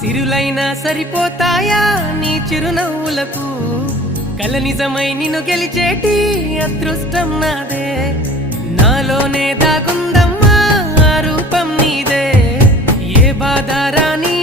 సిరులైనా సరిపోతాయా నీ చిరునవ్వులకు కల నిజమై నిన్ను గెలిచేటి అదృష్టం నాదే నాలోనే దాగుందమ్మా ఆ రూపం నీదే ఏ బాధ రాని